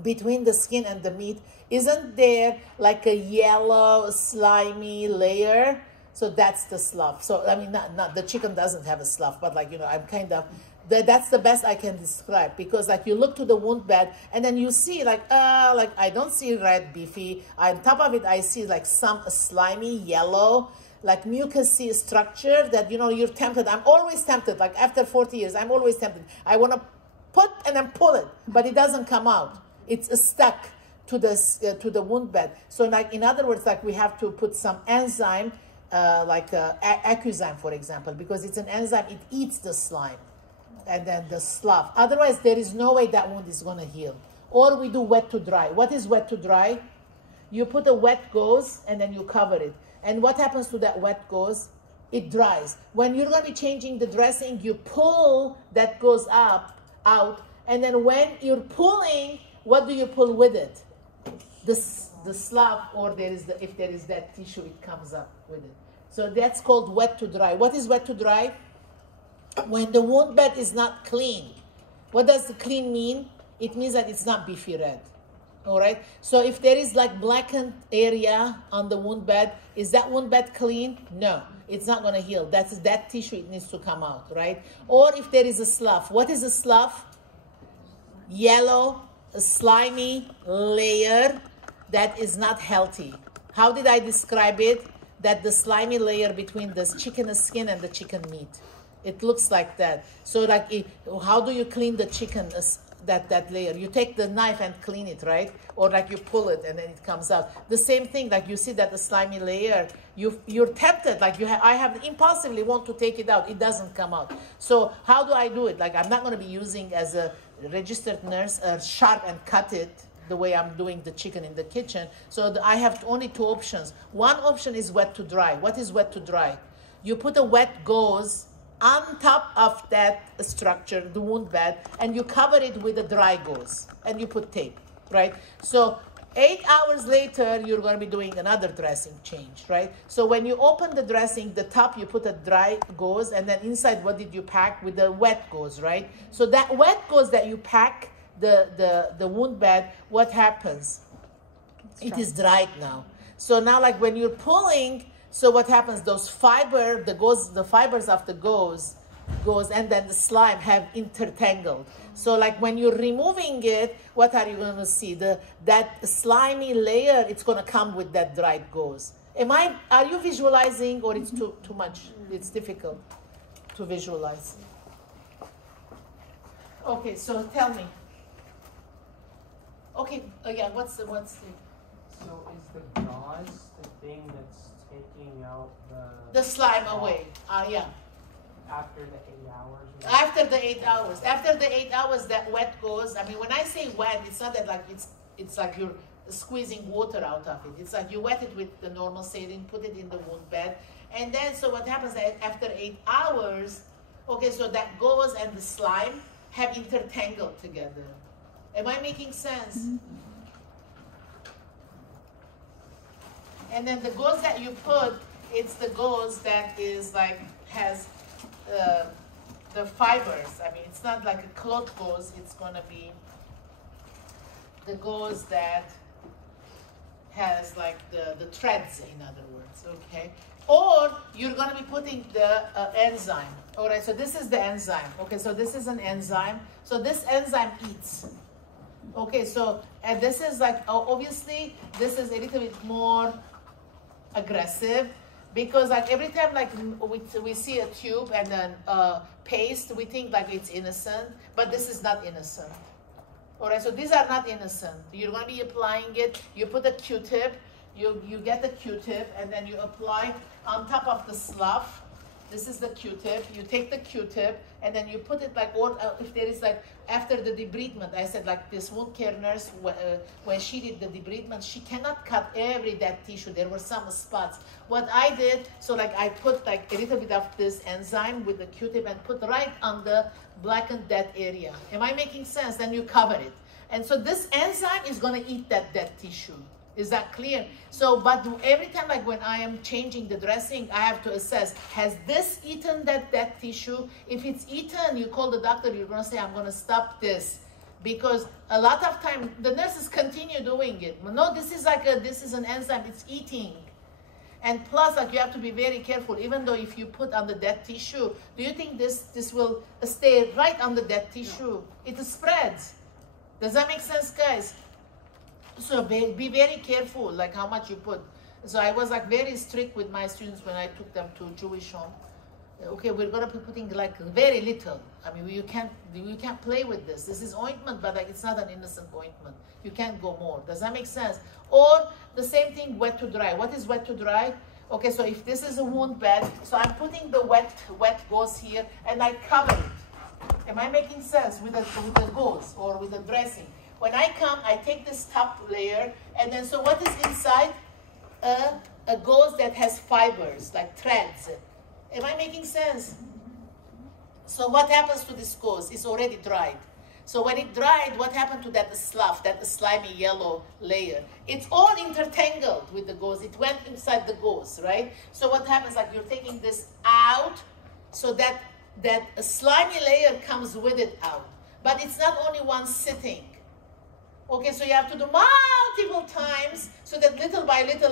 between the skin and the meat, isn't there like a yellow slimy layer? So that's the slough. So I mean, not the chicken doesn't have a slough, but like, you know, I'm kind of, that's the best I can describe, because like you look to the wound bed and then you see like I don't see red beefy. On top of it, I see like some slimy yellow, like mucousy structure that, you know, you're tempted. I'm always tempted. Like after 40 years, I'm always tempted. I want to put and then pull it, but it doesn't come out. It's stuck to the wound bed. So like, in other words, like we have to put some enzyme, like Csun, for example, because it's an enzyme, it eats the slime and then the slough. Otherwise, there is no way that wound is going to heal. Or we do wet to dry. What is wet to dry? You put a wet gauze and then you cover it. And what happens to that wet gauze? It dries. When you're going to be changing the dressing, you pull that gauze out, and then when you're pulling, what do you pull with it? The slough, or if there is that tissue, it comes up with it. So that's called wet to dry. What is wet to dry? When the wound bed is not clean. What does the clean mean? It means that it's not beefy red. All right. So if there is like blackened area on the wound bed, is that wound bed clean? No, it's not going to heal. That's that tissue. It needs to come out, right? Or if there is a slough. What is a slough? Yellow, a slimy layer that is not healthy. How did I describe it? That the slimy layer between the chicken skin and the chicken meat. It looks like that. So like, how do you clean the chicken, that layer? You take the knife and clean it, right? Or like you pull it and then it comes out. The same thing, like you see that the slimy layer, you're tempted, like I have impulsively want to take it out. It doesn't come out. So how do I do it? Like I'm not going to be using as a registered nurse sharp and cut it the way I'm doing the chicken in the kitchen. So I have only two options. One option is wet to dry. What is wet to dry? You put a wet gauze on top of that structure, the wound bed, and you cover it with a dry gauze, and you put tape, right? So 8 hours later, you're going to be doing another dressing change, right? So when you open the dressing, the top, you put a dry gauze, and then inside, what did you pack? With the wet gauze, right? So that wet gauze that you pack, the wound bed, what happens? It is dried now. So now, like when you're pulling, so what happens? Those the fibers of the gauze, and then the slime have intertangled. So like when you're removing it, what are you going to see? That slimy layer, it's going to come with that dried gauze. Are you visualizing, or it's too much? It's difficult to visualize. Okay, so tell me. Okay, again, what's the? So is the gauze the thing that's taking out the slime away? Yeah. After the 8 hours? After the 8 hours. After the 8 hours, that wet goes. I mean, when I say wet, it's not that like it's like you're squeezing water out of it. It's like you wet it with the normal saline, put it in the wound bed, and then so what happens after 8 hours? Okay, so that gauze and the slime have intertangled together. Am I making sense? Mm-hmm. And then the gauze that you put, it's the gauze that is like has the fibers. I mean, it's not like a cloth gauze. It's going to be the gauze that has like the threads, in other words, okay? Or you're going to be putting the enzyme. All right, so this is the enzyme. Okay, so this is an enzyme. So this enzyme eats. Okay, so and this is like, obviously, this is a little bit more aggressive, because like every time like we see a tube and then paste, we think like it's innocent, but this is not innocent. All right, so these are not innocent. You're going to be applying it. You put a Q-tip, you get the Q-tip, and then you apply on top of the slough. This is the Q-tip. You take the Q-tip, and then you put it like, or if there is like, after the debridement, I said like this wound care nurse, when she did the debridement, she cannot cut every dead tissue. There were some spots. What I did, so like I put like a little bit of this enzyme with the Q-tip and put right on the blackened dead area. Am I making sense? Then you cover it. And so this enzyme is going to eat that dead tissue. Is that clear? So, but every time, like when I am changing the dressing, I have to assess, has this eaten that tissue? If it's eaten, you call the doctor, you're going to say, I'm going to stop this. Because a lot of time, the nurses continue doing it. No, this is like this is an enzyme, it's eating. And plus, like you have to be very careful, even though if you put on the dead tissue, do you think this will stay right on the dead tissue? It spreads. Does that make sense, guys? So be very careful, like how much you put. So I was like very strict with my students when I took them to Jewish home. Okay, we're gonna be putting like very little. I mean, you can't play with this. This is ointment, but like it's not an innocent ointment. You can't go more. Does that make sense? Or the same thing, wet to dry. What is wet to dry? Okay, so if this is a wound bed, so I'm putting the wet gauze here and I cover it. Am I making sense with the gauze or with the dressing? When I come, I take this top layer, and then so what is inside? A gauze that has fibers, like threads. Am I making sense? So what happens to this gauze? It's already dried. So when it dried, what happened to that slough, that slimy yellow layer? It's all intertangled with the gauze. It went inside the gauze, right? So what happens, like you're taking this out, so that a slimy layer comes with it out. But it's not only one sitting. Okay, so you have to do multiple times so that little by little,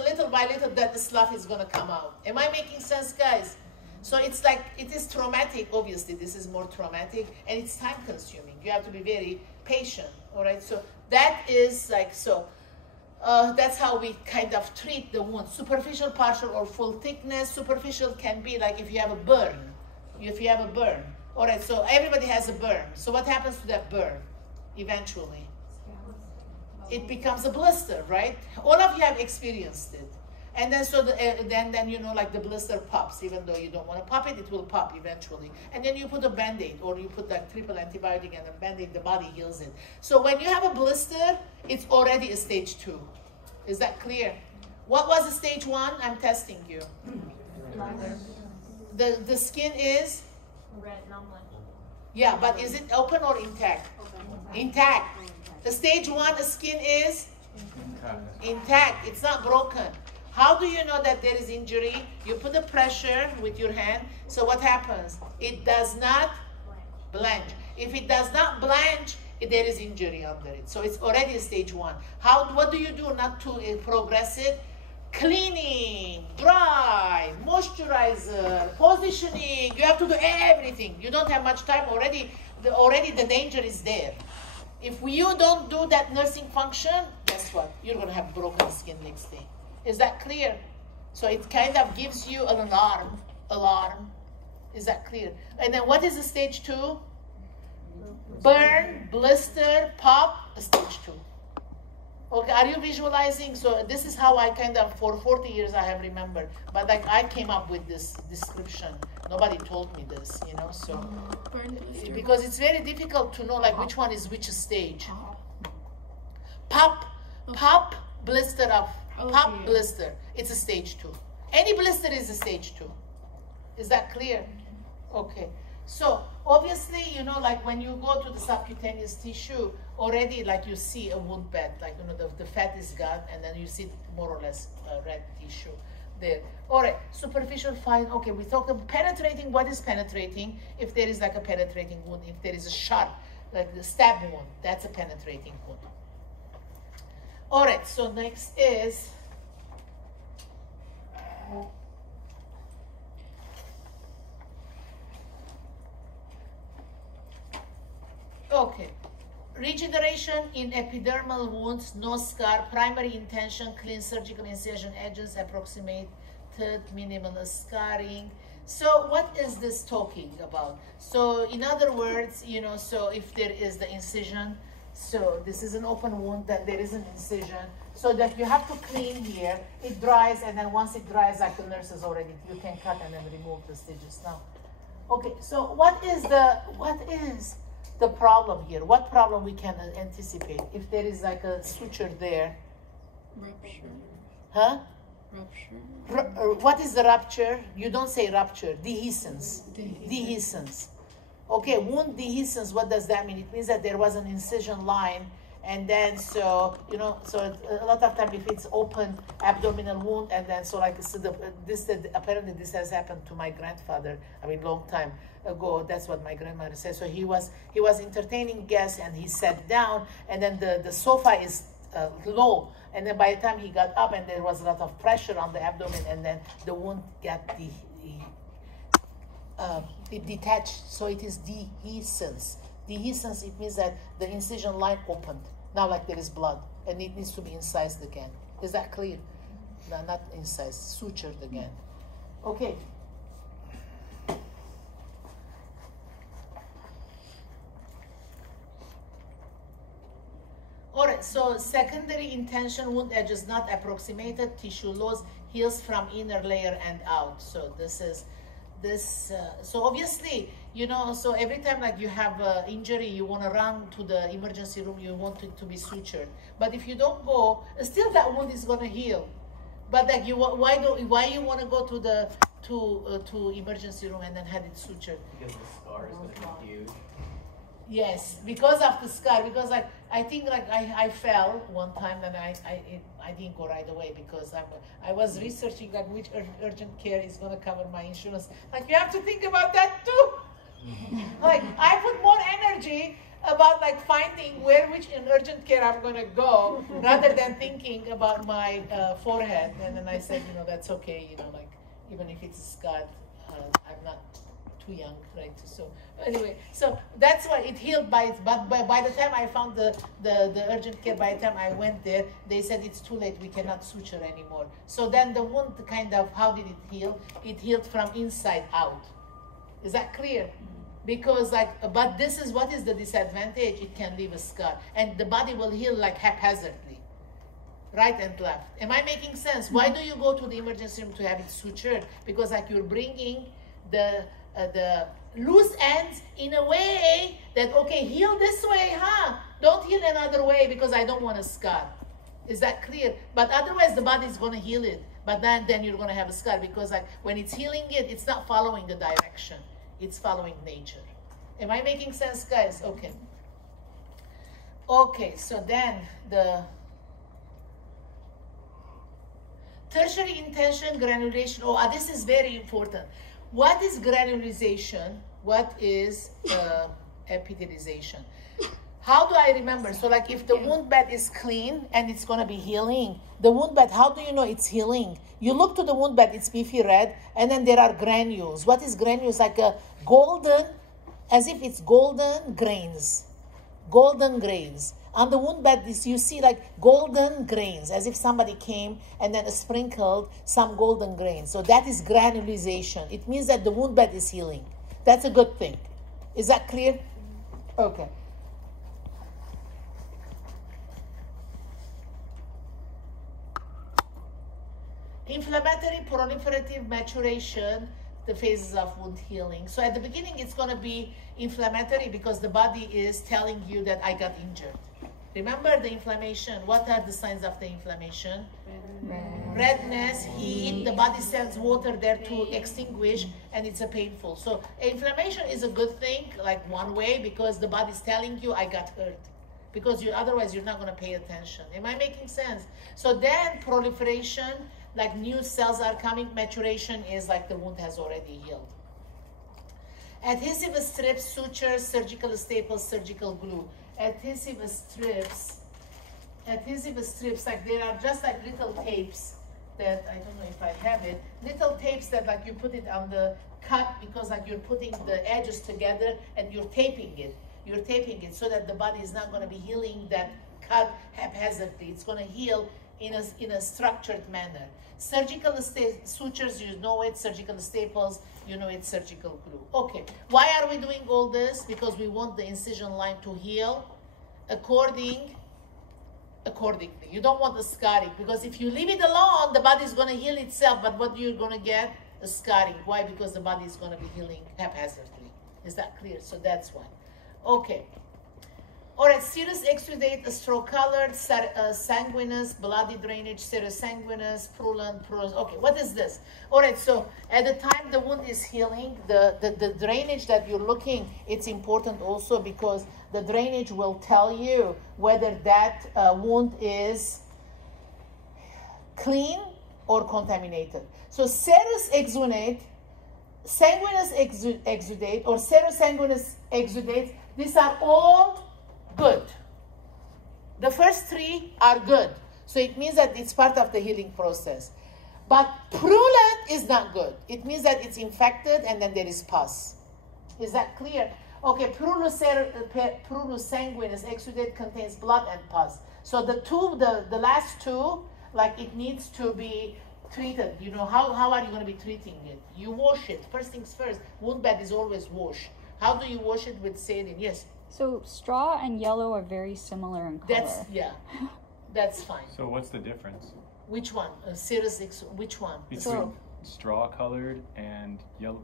that the slough is going to come out. Am I making sense, guys? So it's like, it is traumatic, obviously. This is more traumatic, and it's time consuming. You have to be very patient, all right? So that is like, so that's how we kind of treat the wound. Superficial, partial, or full thickness. Superficial can be like if you have a burn. All right, so everybody has a burn. So what happens to that burn eventually? It becomes a blister, right? All of you have experienced it. And then so then you know, like the blister pops. Even though you don't want to pop it, it will pop eventually. And then you put a Band-Aid, or you put like triple antibiotic and a Band-Aid, the body heals it. So when you have a blister, it's already a stage 2. Is that clear? What was a stage 1? I'm testing you. The skin is? Red, not much. Yeah, but is it open or intact? Intact. The stage 1, the skin is? Intact. It's not broken. How do you know that there is injury? You put the pressure with your hand. So what happens? It does not blanch. If it does not blanch, there is injury under it. So it's already stage 1. What do you do not to progress it? Cleaning, dry, moisturizer, positioning. You have to do everything. You don't have much time already. Already the danger is there. If you don't do that nursing function, guess what? You're going to have broken skin next day. Is that clear? So it kind of gives you an alarm. Is that clear? And then what is the stage 2? Burn, blister, pop, stage 2. Okay, are you visualizing? So this is how I kind of, for 40 years I have remembered. But like I came up with this description. Nobody told me this, you know, so. Because it's very difficult to know like which one is which stage. Pop, blister up. Pop, blister. It's a stage 2. Any blister is a stage 2. Is that clear? Okay. So obviously, you know, like when you go to the subcutaneous tissue, already like you see a wound bed, like, you know, the fat is gone, and then you see more or less red tissue there. All right, superficial fine. Okay, we talked about penetrating. What is penetrating? If there is like a penetrating wound, if there is a sharp, like the stab wound, that's a penetrating wound. All right, so next is okay. Regeneration in epidermal wounds, no scar, primary intention, clean surgical incision edges, approximated minimal scarring. So what is this talking about? So in other words, you know, so if there is the incision, so this is an open wound, then there is an incision, so that you have to clean here, it dries, and then once it dries, like the nurses already, you can cut and then remove the stitches now. Okay, so what is the problem here? What problem we can anticipate if there is like a suture there? Rupture. Huh? Rupture. What is the rupture? You don't say rupture. Dehiscence. Dehiscence. Okay, wound dehiscence, what does that mean? It means that there was an incision line, and then so, you know, so a lot of time if it's open abdominal wound, and then so like so apparently this has happened to my grandfather, I mean long time ago. That's what my grandmother said. So he was entertaining guests, and he sat down, and then the sofa is low, and then by the time he got up, and there was a lot of pressure on the abdomen, and then the wound got it detached, so it is dehiscence. Dehiscence, it means that the incision line opened. Now like there is blood, and it needs to be incised again. Is that clear? No, not incised, sutured again. Okay. All right, so secondary intention wound edges not approximated, tissue loss, heals from inner layer and out. So this is so obviously, you know, so every time like you have an injury, you want to run to the emergency room, you want it to be sutured. But if you don't go, still that wound is going to heal. But like why you want to go to the to emergency room and then have it sutured? Because the scar is going to be huge. Yes, because of the scar. Because like I think like I fell one time, and I didn't go right away because I was researching like which urgent care is going to cover my insurance. Like you have to think about that too. Like I put more energy about like finding which in urgent care I'm going to go rather than thinking about my forehead. And then I said, you know, that's okay. You know, like even if it's scarred, I'm not too young, right? So anyway, so that's why it healed but by the time I found the urgent care, by the time I went there, they said it's too late, we cannot suture anymore. So then the wound kind of, how did it heal? It healed from inside out. Is that clear? Because like, but this is what is the disadvantage? It can leave a scar, and the body will heal like haphazardly, right and left. Am I making sense? Why do you go to the emergency room to have it sutured? Because like you're bringing the loose ends in a way that, okay, heal this way, huh? Don't heal another way because I don't want a scar. Is that clear? But otherwise the body is going to heal it. But then you're going to have a scar because like when it's healing it, it's not following the direction. It's following nature. Am I making sense, guys? Okay. Okay, so then the tertiary intention granulation. Oh, this is very important. What is granulization? What is epithelialization? How do I remember? So like if the wound bed is clean and it's going to be healing, the wound bed, how do you know it's healing? You look to the wound bed, it's beefy red, and then there are granules. What is granules? Like a golden, as if it's golden grains. Golden grains. On the wound bed, you see like golden grains, as if somebody came and then sprinkled some golden grains. So that is granulization. It means that the wound bed is healing. That's a good thing. Is that clear? Okay. Inflammatory, proliferative, maturation, the phases of wound healing. So at the beginning, it's going to be inflammatory because the body is telling you that I got injured. Remember the inflammation. What are the signs of the inflammation? Redness, heat. The body sends water there to extinguish, and it's a painful. So inflammation is a good thing, like one way, because the body's telling you I got hurt. Because otherwise you're not going to pay attention. Am I making sense? So then proliferation, like new cells are coming. Maturation is like the wound has already healed. Adhesive strips, sutures, surgical staples, surgical glue. Adhesive strips, like they are just like little tapes that, I don't know if I have it, little tapes that like you put it on the cut because like you're putting the edges together and you're taping it. You're taping it so that the body is not going to be healing that cut haphazardly. It's going to heal in a structured manner. Surgical sutures, you know it. Surgical staples, you know it. Surgical glue. Okay, why are we doing all this? Because we want the incision line to heal accordingly. You don't want the scarring, because if you leave it alone, the body is going to heal itself, but what you're going to get? The scarring. Why? Because the body is going to be healing haphazardly. Is that clear? So that's why. Okay. All right, serous exudate, straw-colored, sanguinous, bloody drainage, serosanguinous, purulent, porous. Okay, what is this? All right, so at the time the wound is healing, the drainage that you're looking, it's important also because the drainage will tell you whether that wound is clean or contaminated. So serous exudate, sanguinous exudate, or serosanguinous exudate, these are all good. The first three are good. So it means that it's part of the healing process. But purulent is not good. It means that it's infected and then there is pus. Is that clear? Okay, purulent sanguinous exudate contains blood and pus. So the last two, like it needs to be treated. You know, how are you going to be treating it? You wash it. First things first, wound bed is always wash. How do you wash it? With saline? Yes. So straw and yellow are very similar in color. That's fine. So what's the difference? Which one? Which one? Between straw colored and yellow,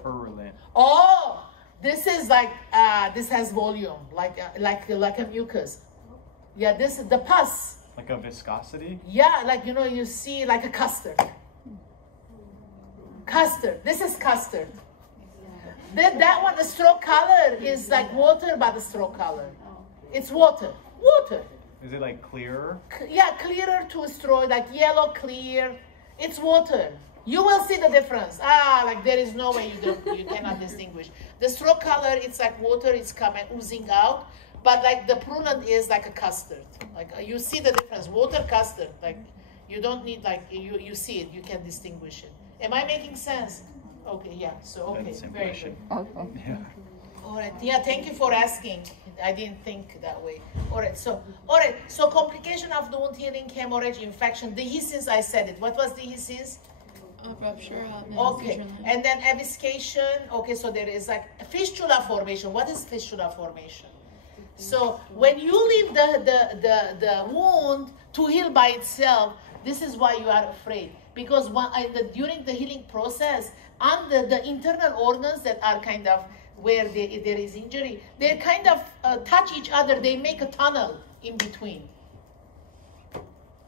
purulent. Oh, this is like this has volume, like a mucus. Yeah, this is the pus. Like a viscosity? Yeah, like you see like a custard. Custard. This is custard. That one, the straw color is like water, but the straw color. It's water. Water. Is it like clearer? Yeah, clearer to straw, like yellow, clear. It's water. You will see the difference. Like there is no way you cannot distinguish. The straw color, it's like water, it's coming, oozing out. But like the purulent is like a custard. Like you see the difference. Water, custard. Like you don't need you see it. You can distinguish it. Am I making sense? Okay, yeah, so okay, very good. Okay. Yeah. All right, yeah, thank you for asking. I didn't think that way. All right, so complication of the wound healing, hemorrhage, infection, dehiscence, I said it. What was dehiscence? Rupture. Okay, and then avascation. Okay, so there is like a fistula formation. What is fistula formation? So when you leave the wound to heal by itself, this is why you are afraid. Because during the healing process, and the internal organs that are kind of where there is injury, they kind of touch each other. They make a tunnel in between.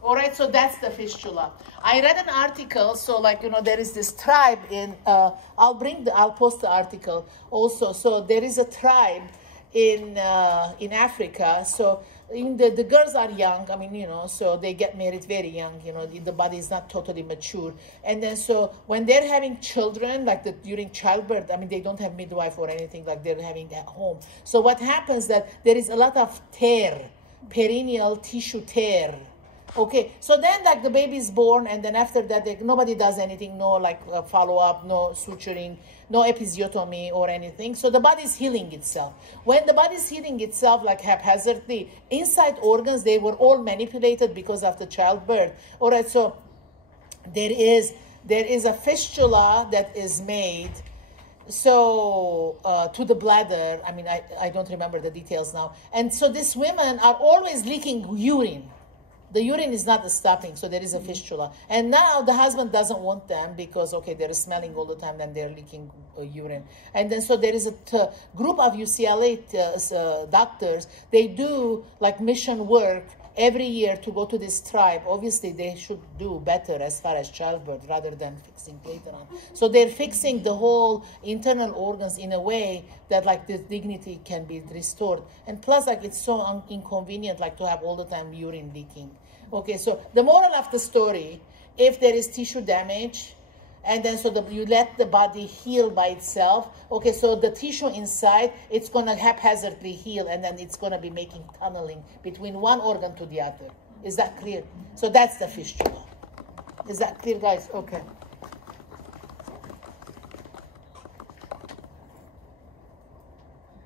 All right, so that's the fistula. I read an article, so there is this tribe in, I'll post the article also. So there is a tribe in Africa. So the girls are young. I mean, you know, so they get married very young. You know, the body is not totally mature. And then so when they're having children, like during childbirth, I mean, they don't have midwife or anything, like they're having at home. So what happens that there is a lot of tear, perineal tissue tear. Okay, so then like the baby is born, and then after that nobody does anything, no like follow-up, no suturing, no episiotomy or anything. So the body is healing itself. When the body is healing itself like haphazardly, inside organs, they were all manipulated because of the childbirth. All right, so there is a fistula that is made, so to the bladder. I mean, I don't remember the details now. And so these women are always leaking urine. The urine is not stopping, so there is a fistula. And now the husband doesn't want them because, okay, they're smelling all the time and they're leaking urine. And then so there is a group of UCLA doctors. They do like mission work every year to go to this tribe. Obviously, they should do better as far as childbirth rather than fixing later on. So they're fixing the whole internal organs in a way that like this dignity can be restored. And plus, like it's so inconvenient, like to have all the time urine leaking. Okay, so the moral of the story, if there is tissue damage, and then so you let the body heal by itself. Okay, so the tissue inside, it's going to haphazardly heal, and then it's going to be making tunneling between one organ to the other. Is that clear? So that's the fistula. Is that clear, guys? Okay.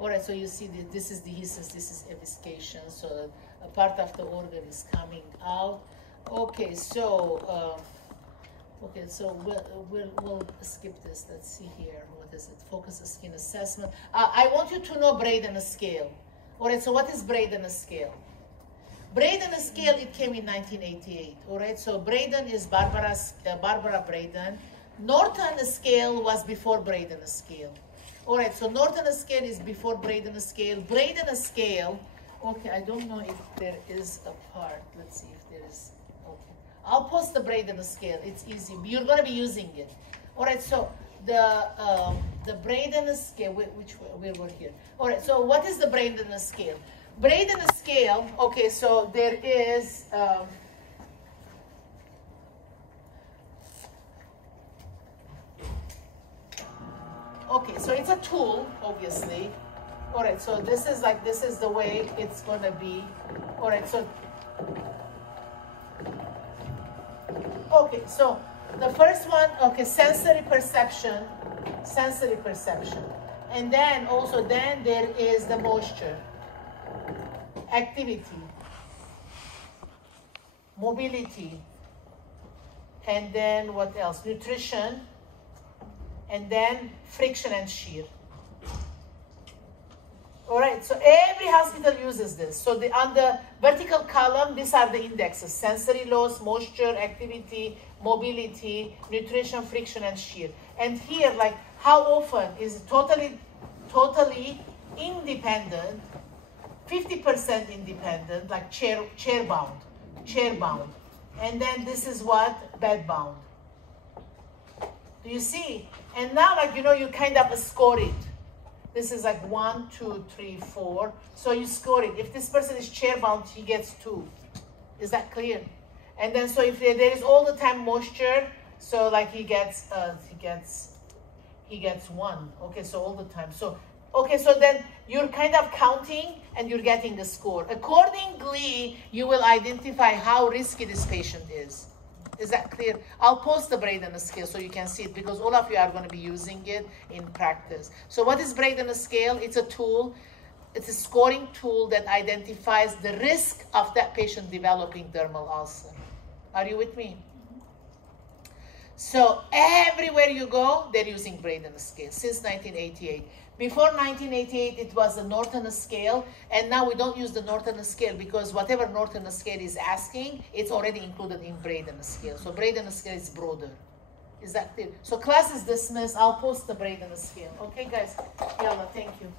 All right, so you see this is dehiscence, this is eviscation. So a part of the organ is coming out. Okay, so... okay, so we'll skip this. Let's see here. What is it? Focus skin assessment. I want you to know Braden scale. All right, so what is Braden scale? Braden scale, it came in 1988. All right, so Braden is Barbara Braden. Norton scale was before Braden scale. All right, so Norton scale is before Braden scale. Braden scale, okay, I don't know if there is a part. Let's see if there is. I'll post the Braden scale. It's easy. You're going to be using it. All right. So the Braden scale. Which we were here. All right. So what is the Braden scale? Braden scale. Okay. So there is. Okay. So it's a tool, obviously. All right. So this is the way it's going to be. All right. So. Okay, so the first one, okay, sensory perception. And then also, then there is the moisture, activity, mobility, and then what else? Nutrition, and then friction and shear. All right, so every hospital uses this. So on the vertical column, these are the indexes: sensory loss, moisture, activity, mobility, nutrition, friction, and shear. And here, like how often is it totally independent, 50% independent, like chair bound. And then this is what? Bed bound. Do you see? And now, like, you know, you kind of score it. This is like 1, 2, 3, 4. So you score it. If this person is chair bound, he gets 2. Is that clear? And then so if there is all the time moisture, so like he gets 1. Okay, so all the time. So okay, so then you're kind of counting and you're getting the score. Accordingly, you will identify how risky this patient is. Is that clear? I'll post the Braden scale so you can see it, because all of you are going to be using it in practice. So what is Braden scale? It's a tool. It's a scoring tool that identifies the risk of that patient developing dermal ulcer. Are you with me? So everywhere you go, they're using Braden scale since 1988. Before 1988, it was the Norton scale, and now we don't use the Norton scale because whatever Norton scale is asking, it's already included in Braden scale. So Braden scale is broader. Is that clear? So class is dismissed. I'll post the Braden scale. Okay, guys? Yalla, thank you.